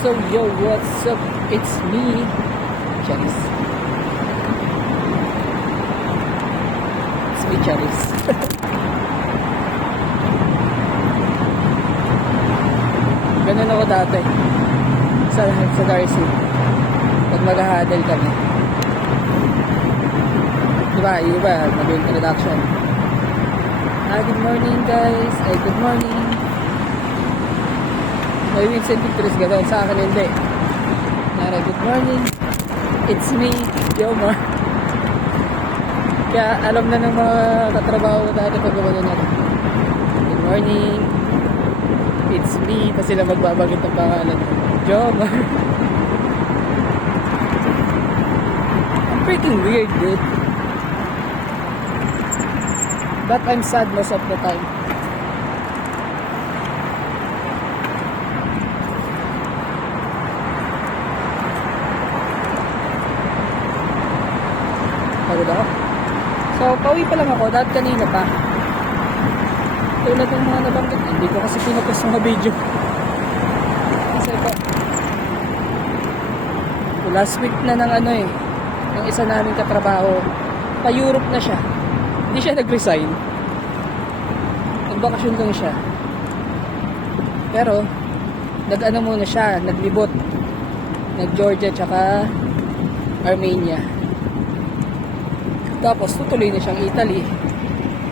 So yo, what's up? It's me, Charis. It's me, Charis. Ganun ako dati sa Darcy pag mag-huddle kami, diba? Iba mag-introduction. Good morning guys. Good morning. May Vincent Victoris gano'n, sa akin hindi. Good morning, it's me, Yoma. Kaya alam na ng mga katrabaho ko dati pag gumano na, good morning, it's me. Tapos sila magbabanggit ng pangalan, Yoma. I'm freaking weird, dude. But I'm sad most of the time. Pagod ako. So, pauwi pa lang ako. Dahil kanina pa. Tulad ng mga nabanggit. Hindi ko kasi pinapost ng video. Kasi po, last week na ng ng isa namin katrabaho. Pa-Europe na siya. Hindi siya nag-resign. Nagbakasyon lang siya. Pero, muna siya. Naglibot. Nag-Georgia tsaka Armenia. Tapos tutuloy na siyang Italy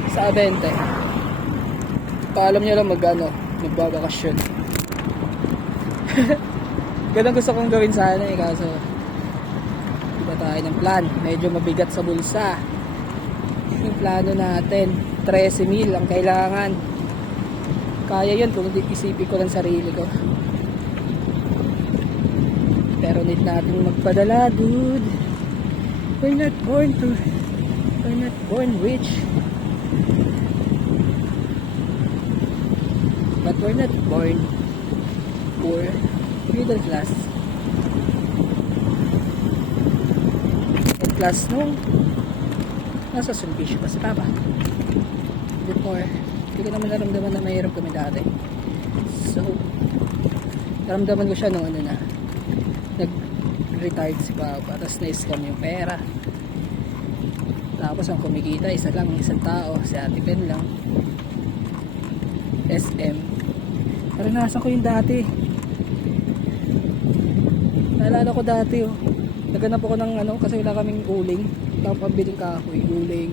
sa Avente. Paalam niya lang magbabakasyon. Ganun gusto kong gawin sana kaso iba tayo ng plan. Medyo mabigat sa bulsa. Yung plano natin 13,000 ang kailangan. Kaya yun kung isipin ko ng sarili ko. Pero need natin magpadala, dude. We're not born rich, but we're not born poor. Middle class. Middle class nung nasa sulpisyo pa si Papa. Before, hindi ko naman naramdaman na mahirap kami dati. So, naramdaman ko siya nung nag-retired si Papa. Tapos na-scam yung pera. Tapos ang kumikita isang tao, si Ate Pen lang. SM. Naranasan ko yung dati. Naalala ko dati Naghanap ako ng kasi wala kaming uling. Tapos pambiling kahoy, uling.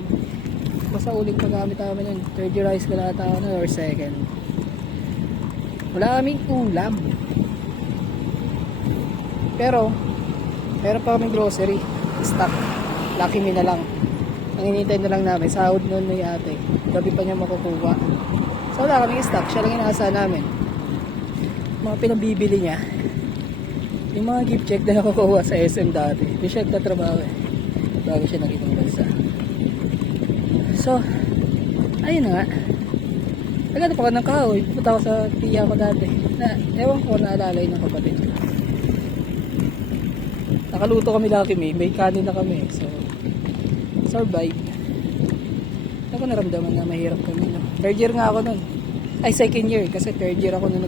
Basta uling paggamit namin yun. Third year high school ata ako or second. Wala kaming ulam. Pero meron pa kaming grocery stock. Lucky me na lang. Ang hinihintay na lang namin, sahod noon ni ate. Gabi pa niya makukuha. So wala kaming stock, siya lang inaasahan namin. Mga pinabibili niya. Yung mga gift check na nakukuha sa SM dati. Yung siya nagtatrabaho bago siya nagitong bansa. So, ayun na nga. Naghanap ako ng kahoy. Punta ako sa tiya ko dati. Ewan ko naalala yun ng kapatid ko. Nakaluto kami laki may kanin na kami. So, survive. Ako naramdaman na mahirap kami. Third year nga ako nun. Ay, second year. Kasi third year ako na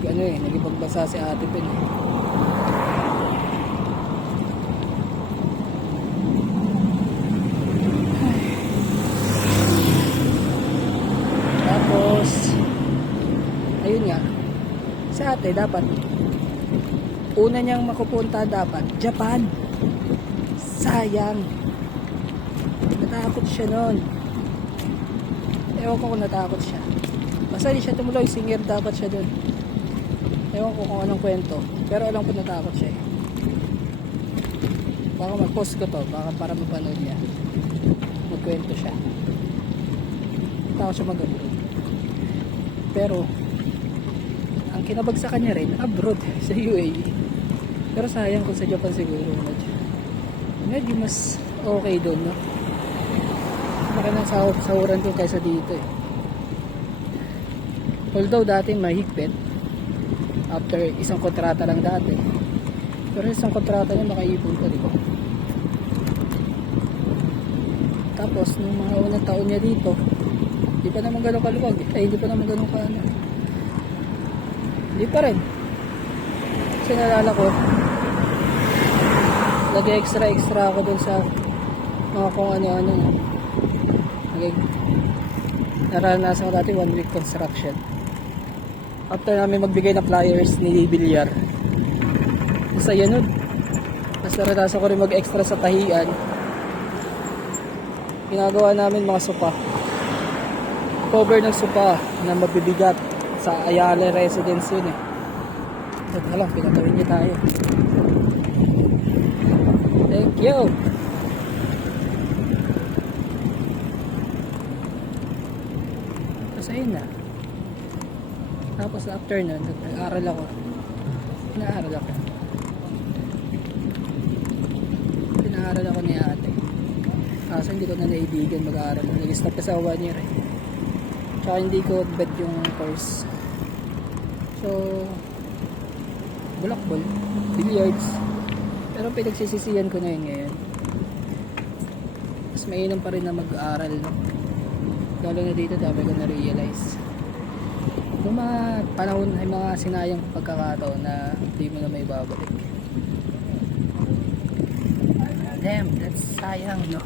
nagipagbasa si Ate Pen. Tapos, ayun nga. Si ate dapat, una niyang makupunta dapat, Japan. Sayang. Natakot siya noon. Ewan ko kung natakot siya. Basta di siya tumuloy. Singer dapat siya doon. Ewan ko kung anong kwento. Pero alam ko natakot siya. Baka mag-post ko to. Baka para mapanood niya. Magkwento siya. Natakot siya mag-abroad. Pero ang kinabagsakan niya rin abroad sa UAE. Pero sayang kung sa Japan siguro medyo mas okay doon, no? Laki ng sahuran doon kaysa dito Although dati mahigpit after isang kontrata lang dati. Pero isang kontrata niya makaipon pa, di ba? Tapos nung mga unang taon niya dito, di pa naman ganun kaluwag. Ay, hindi pa naman ganun ka Hindi pa rin. Kasi nalala ko, nag-extra ako dun sa mga kung ano-ano. Naranasan ko dati 1 week construction. After namin magbigay ng flyers ni Villar, masaya nun. Mas naranasan ko rin mag-extra sa tahian. Ginagawa namin mga sopa. Cover ng sopa na mabibigat sa Ayala Residence yun eh. Ito lang, pinatawin niya tayo. Thank you! Tapos ayun na. Tapos after nun, nag-aaral ako. Pinaaral ako ni ate. Kaso hindi ko na naibigan mag-aaral. Nag-stop kasi ako 1 year eh. Tsaka hindi ko bet yung course. So, bulakbol, billiards. Pero pinagsisisiyan ko na yun ngayon. Mas mainam pa rin na mag-aaral, no? Lalo na dito, dami ko na-realize. Yung mga panahon ay mga sinayang pagkakataon na hindi mo na may babalik. Damn, that's sayang, no?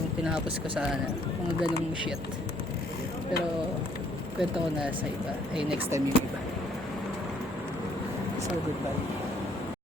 Kung pinapos ko sana, mga ganong shit. Pero, kwento ko na sa iba. Ay, next time yung iba. So, goodbye.